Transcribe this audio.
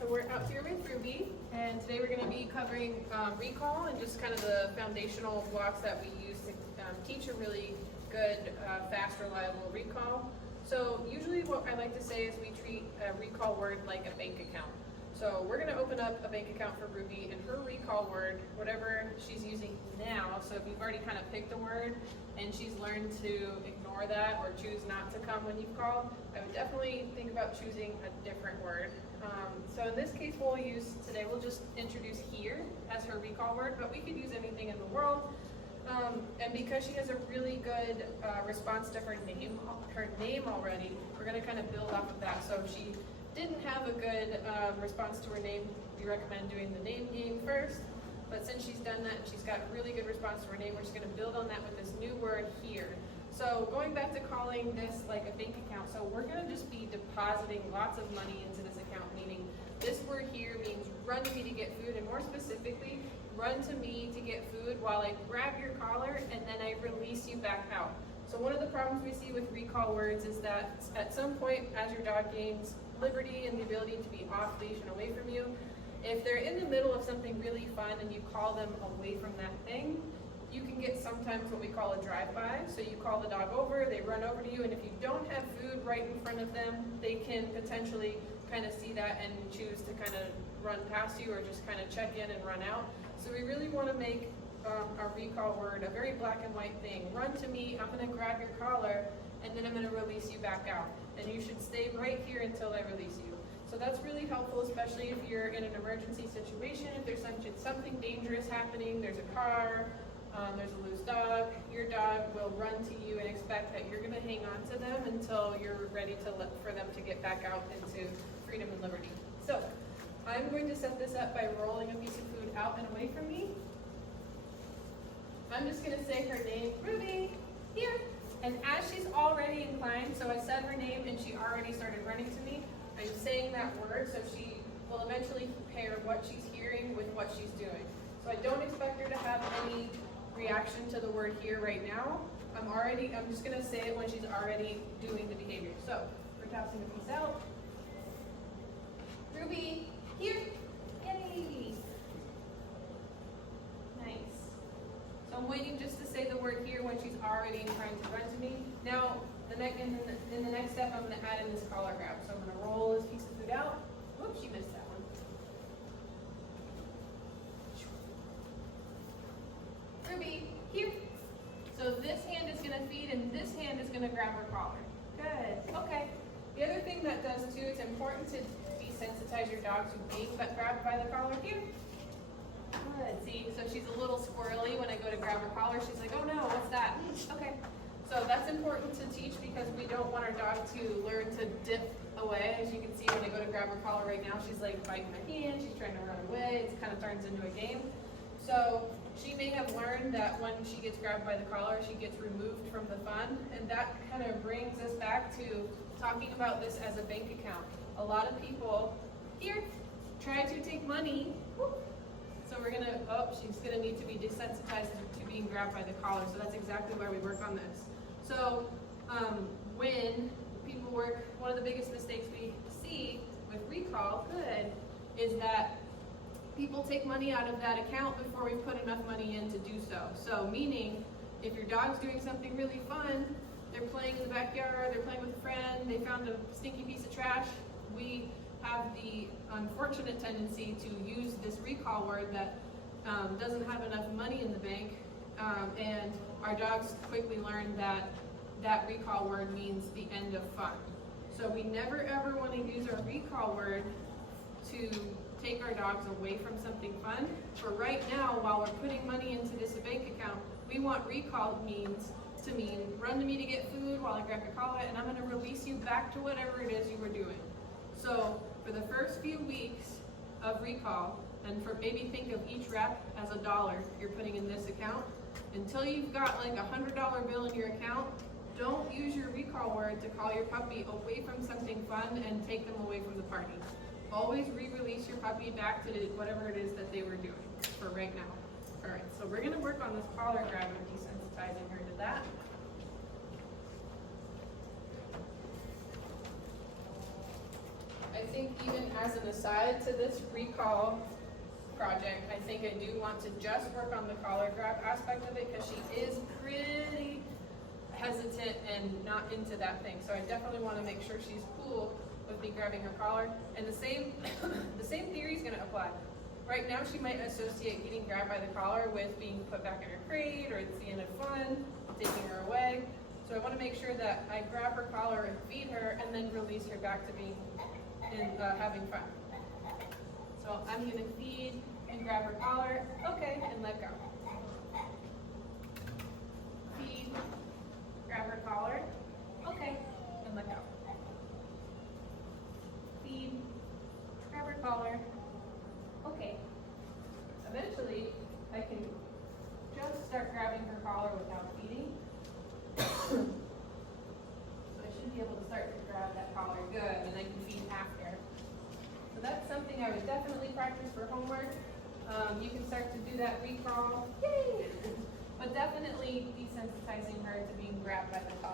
so we're out here with Ruby, and today we're going to be covering recall and just kind of the foundational blocks that we use to teach a really good, fast, reliable recall. So usually what I like to say is we treat a recall word like a bank account. So we're going to open up a bank account for Ruby, and her recall word, whatever she's using now, so if you've already kind of picked a word and she's learned to ignore that or choose not to come when you've called, I would definitely think about choosing a different word. So in this case we'll just introduce here as her recall word, but we could use anything in the world. And because she has a really good response to her name already, we're going to kind of build off of that. So if she didn't have a good response to her name, we recommend doing the name game first. But since she's done that and she's got a really good response to her name, we're just going to build on that with this new word here. So going back to calling this like a bank account, so we're going to just be depositing lots of money into this account, meaning this word here means run to me to get food, and more specifically, run to me to get food while I grab your collar and then I release you back out. So one of the problems we see with recall words is that at some point as your dog gains liberty and the ability to be off leash and away from you, if they're in the middle of something really fun and you call them away from that thing, you can get sometimes what we call a drive-by. So you call the dog over, they run over to you, and if you don't have food right in front of them, they can potentially kind of see that and choose to kind of run past you or just kind of check in and run out. So we really want to make our recall word a very black and white thing. Run to me, I'm going to grab your collar, and then I'm going to release you back out. And you should stay right here until I release you. So that's really helpful, especially if you're in an emergency situation, if there's something dangerous happening, there's a car, there's a loose dog, your dog will run to you and expect that you're going to hang on to them until you're ready for them to get back out into freedom and liberty. So I'm going to set this up by rolling a piece of food out and away from me. I'm just going to say her name, Ruby, here. And as she's already inclined, so I said her name and she already started running to me, I'm saying that word so she will eventually pair what she's hearing with what she's doing. So I don't expect her to have any reaction to the word here right now. I'm just going to say it when she's already doing the behavior. So we're tossing a piece out. Ruby, here. Yay. Nice. So I'm waiting just to say the word here when she's already trying to run to me. Now, in the next step, I'm going to add in this collar grab. So I'm going to roll this piece of food out. Whoops, she missed that one. Ruby, here. So this hand is going to feed and this hand is going to grab her collar. Good. Okay. The other thing that does too, it's important to desensitize your dog to being grabbed by the collar here. Good. See, so she's a little squirrely when I go to grab her collar. She's like, oh no, what's that? Okay. So that's important to teach because we don't want our dog to learn to dip away. As you can see when I go to grab her collar right now, she's like biting my hand, she's trying to run away. It kind of turns into a game. So she may have learned that when she gets grabbed by the collar, she gets removed from the fun. And that kind of brings us back to talking about this as a bank account. A lot of people here try to take money. So we're going to, she's going to need to be desensitized to being grabbed by the collar. So that's exactly why we work on this. So when people work, one of the biggest mistakes we see with recall, is that people take money out of that account before we put enough money in to do so. So meaning, if your dog's doing something really fun, they're playing in the backyard, they're playing with a friend, they found a stinky piece of trash, we have the unfortunate tendency to use this recall word that doesn't have enough money in the bank, and our dogs quickly learn that that recall word means the end of fun. So we never ever want to use our recall word to take our dogs away from something fun. For right now, while we're putting money into this bank account, we want recall to mean run to me to get food while I grab your collar, and I'm going to release you back to whatever it is you were doing. So for the first few weeks of recall, and for maybe think of each rep as $1 you're putting in this account, until you've got like a $100 bill in your account, don't use your recall word to call your puppy away from something fun and take them away from the party. Always re-release your puppy back to whatever it is that they were doing for right now. All right, so we're going to work on this collar grab and desensitizing her to that. I think even as an aside to this recall project, I think I do want to just work on the collar grab aspect of it because she is pretty hesitant and not into that thing. So I definitely want to make sure she's cool with me grabbing her collar. And the same theory is going to apply. Right now she might associate getting grabbed by the collar with being put back in her crate, or it's the end of fun, taking her away. So I want to make sure that I grab her collar and feed her and then release her back to being having fun. So I'm going to feed and grab her collar, okay, and let go. Feed, grab her collar, okay, and let go. Feed, grab her collar, okay. Eventually, I can just start grabbing her collar without feeding. So I should be able to start to grab that collar good, and I can feed after. So that's something I would definitely practice for homework. You can start to do that recall, yay! But definitely desensitizing her to being grabbed by the collar.